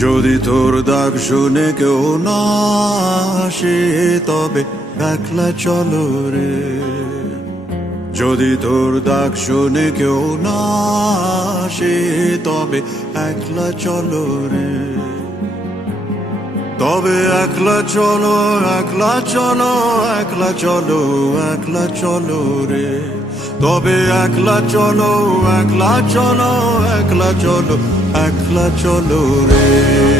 যদি তোর ডাক শুনে কেউ না আসে তবে একলা চলো রে। যদি তোর ডাক শুনে কেউ না আসে তবে একলা চলো রে। তবে একলা চলো, একলা চলো, একলা চলো, একলা চলো রে। তবে একলা চলো, একলা চলো, একলা চলো, একলা চলো রে।